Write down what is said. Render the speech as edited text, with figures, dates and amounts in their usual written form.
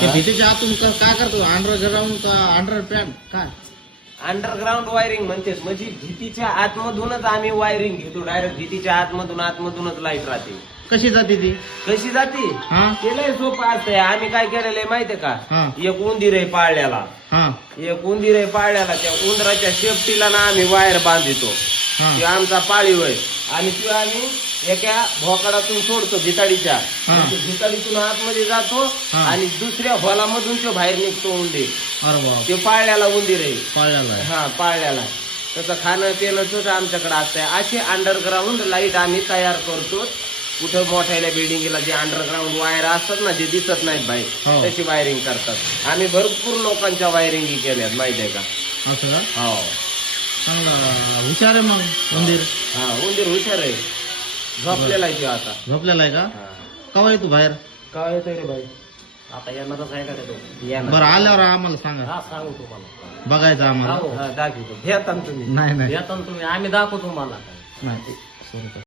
भीतीच्या आतून काय करतो? अंडरग्राऊंड का अंडरपॅड काय? अंडरग्राऊंड वायरिंग म्हणतेस, म्हणजे भीतीच्या आतमधूनच आम्ही वायरिंग घेतो डायरेक्ट. भीतीच्या आतमधूनच लाईट राहते. कशी जाते ती? कशी जाते हा ते लय सोपं असतंय. आम्ही काय केलेलं आहे माहितीये का? हा एक उंदीर आहे पाळल्याला, हा एक उंदीर आहे पाळल्याला. त्या उंदराच्या शेपटीला ना आम्ही वायर बांधितो. हा ते आमचा पाळीव आहे. आणि ती आम्ही एका भोकाडातून सोडतो भिताडीच्या. हा. भिताडीतून आतमध्ये जातो हा. आणि दुसऱ्या हॉलामधून तो बाहेर निघतो उंदीर. अरे बाप, ते पाळल्याला उंदीर आहे. पाळलेला आहे. हा पाळल्याला आहे. त्याचं खाणं पिणं सुद्धा आमच्याकडे असतंय. असे अंडरग्राऊंड लाईट आम्ही तयार करतो. कुठं मोठ्या बिल्डिंगला जे अंडरग्राऊंड वायर असतात ना, जे दिसत नाहीत हो. बाहेर, त्याची वायरिंग करतात. आम्ही भरपूर लोकांच्या वायरिंग केल्यात माहितीये का? असं का? हो. चांगला हुशार आहे मग उंदीर. हा उंदीर हुशार आहे. झोपलेला आहे तो आता. झोपलेला आहे का? कवा येतो बाहेर? काय येतोय रे बाई? आता येणारच आहे का रे तो? बरं आल्यावर आम्हाला सांगा, हा सांगू तुम्हाला. बघायचं आम्हाला. हा दाखवतो. घेता ना तुम्ही? नाही नाही घेता ना तुम्ही? आम्ही दाखवतो तुम्हाला. नाही